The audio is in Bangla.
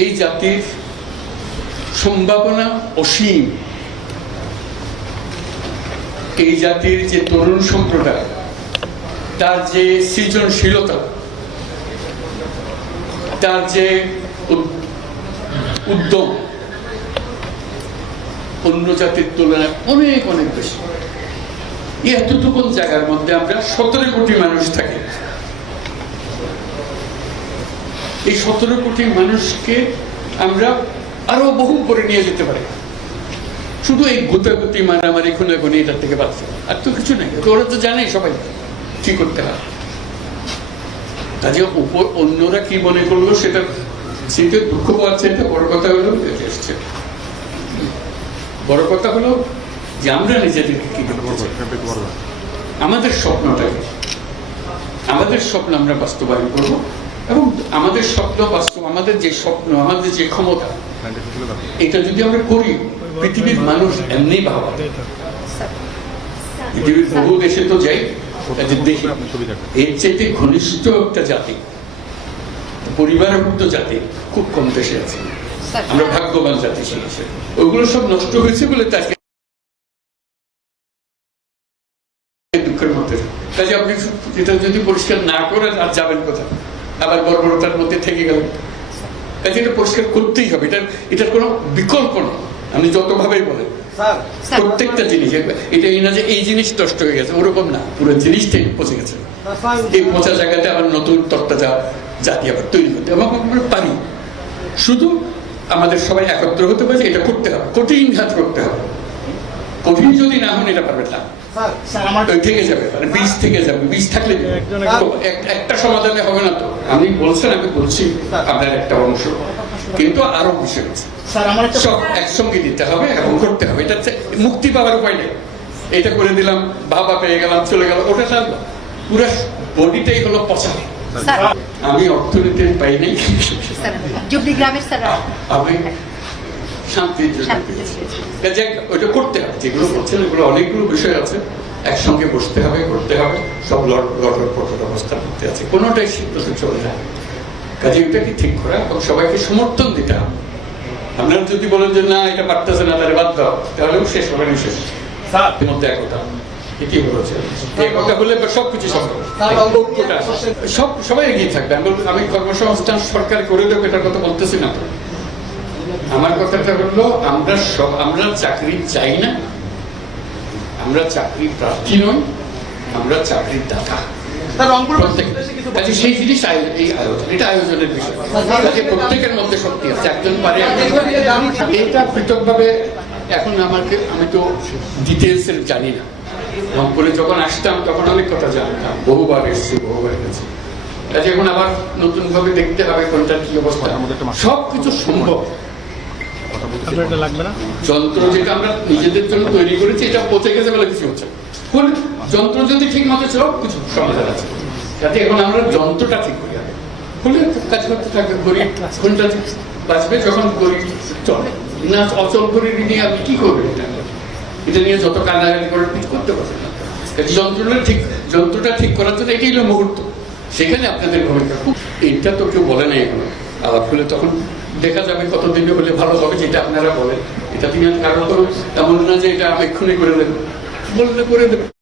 এই জাতির সম্ভাবনা অসীম। এই জাতির যে তরুণ সম্প্রদায়, তার যে সৃজনশীলতা, তার যে উদ- উদ্যম, অন্য জাতির তুলনায় অনেক অনেক বেশি। এতটুকুন জায়গার মধ্যে আমরা সতেরো কোটি মানুষ থাকি। এই সতেরো কোটি মানুষকে আমরা আরও বহু করে নিয়ে যেতে পারি। শুধু এই গুতাগুতি, মারামারি, খুনাখুনি, এটার থেকে বাঁচতে। আর তো কিছু নেই। ওরা তো জানে সবাই কি করতে হয়। কাজে উপর অন্যরা কি মনে করল সেটা সেটা দুঃখ পাচ্ছে এটা বড় কথা হলো এসছে বড় কথা হলো যে আমরা নিজেদেরকে কি। আমাদের স্বপ্নটাকে আমাদের স্বপ্ন আমরা বাস্তবায়ন করব। এবং আমাদের স্বপ্ন বাস্তব, আমাদের যে স্বপ্ন, আমাদের যে ক্ষমতা, এটা যদি আমরা করি, পৃথিবীর মানুষ এমনি ভাবা। পৃথিবীর বহু দেশে তো যাই দেখি, এর চাইতে ঘনিষ্ঠ একটা জাতি, পরিবারভুক্ত জাতি খুব কম দেশে আছে। আমরা ভাগ্যবান জাতি সেই ওইগুলো সব নষ্ট হয়েছে বলে তাকে দুঃখের মধ্যে। কাজে আপনি এটা যদি পরিষ্কার না করেন, আর যাবেন কোথায়? আবার বর্বরতার মধ্যে থেকে গেলেন কাজে এটা পরিষ্কার করতেই হবে। এটার এটার কোনো বিকল্প নেই। আপনি যতভাবেই বলেন প্রত্যেকটা জিনিস এটা এই না যে এই জিনিস নষ্ট হয়ে গেছে ওরকম না। পুরো জিনিসটাই পচে গেছে। এই পচা জায়গাতে আবার নতুন তত্ত্বজা জাতি আবার তৈরি করতে হবে। এবং আমরা পারি। শুধু আমাদের সবাই একত্র হতে পারে এটা করতে হবে। কঠিন ঘাত করতে হবে। কঠিন যদি না হন এটা পারবেন না। থেকে যাবে মানে বীজ থেকে যাবে বীজ থাকলে একটা সমাধানে হবে না তো। আপনি বলছেন আমি বলছি আপনার একটা অংশ। কিন্তু আরও বিষয় আছে। স্যার আমার একটা সব একসঙ্গে দিতে হবে এবং করতে হবে। এটা মুক্তি পাওয়ার উপায় নেই। এটা করে দিলাম বাবা পেয়ে গেলাম চলে গেল ওটা না পুরো বডিটাই হলো পচা। আমি অর্থনীতি পাই নাই। স্যার জুবলি গ্রামের স্যার। আমি শান্তির জন্য। কাজে ওইটা করতে হবে। যেগুলো করছেন এগুলো অনেকগুলো বিষয় আছে। একসঙ্গে বসতে হবে করতে হবে। সব লড়র করতে আছে। কোনোটাই সিদ্ধ চলে যায় কাজে এটাকে ঠিক করা এবং সবাইকে সমর্থন দিতে হবে। আপনারা যদি বলেন যে না এটা পারতেছে না তাহলে বাদ দাও। তাহলেও শেষ হবে না শেষ। মধ্যে একতা। এটি হচ্ছে। একতা হলে সব কিছু সম্ভব। স্যার, ঐক্যটা সব সবাই এগিয়ে থাকবে। আমি কর্মসংস্থান সরকার করে দেবো এটার কথা বলতেছি না। আমার কথাটা হলো আমরা সব আমরা চাকরি চাই না। আমরা চাকরি প্রার্থী নই আমরা চাকরির দাতা। স্যার রংপুর প্রত্যেক কাজে সেই জিনিস এই আয়োজন এটা আয়োজনের বিষয়। প্রত্যেকের মধ্যে শক্তি আছে একজন পারে এটা পৃথকভাবে এখন আমাকে আমি তো ডিটেলস এর জানি না। রংপুরে যখন আসতাম তখন অনেক কথা জানতাম। বহুবার এসেছি বহুবার গেছি। কাজে এখন আবার নতুন ভাবে দেখতে হবে কোনটা কি অবস্থা। সব কিছু সম্ভব আপনার এটা লাগবে না যন্ত্র যেটা আমরা নিজেদের জন্য তৈরি করেছি, এটা পচে গেছে বলে কিছু হচ্ছে। যন্ত্র যদি ঠিক মতো কিছু সমাধান আছে। যাতে এখন আমরা যন্ত্রটা ঠিক করি। হলে কাজ করতে থাকবে গরিব বাঁচবে যখন গরিব চলে। না, অচল নিয়ে আপনি কি করবেন এটা? এটা নিয়ে যত কান্নাকাটি করে কিছু করতে পারবেন না। যন্ত্রটা ঠিক যন্ত্রটা ঠিক করার জন্য এটাই হলো মুহূর্ত। সেখানে আপনাদের ভূমিকা। খুব এইটা তো কেউ বলে নাই এখনও আলাপ হলে তখন দেখা যাবে কত দিনে হলে ভালো হবে যেটা আপনারা বলেন। এটা তিনি কারণ তেমন না যে এটা আমি এক্ষুনি করে দেবেন বললে করে দেবেন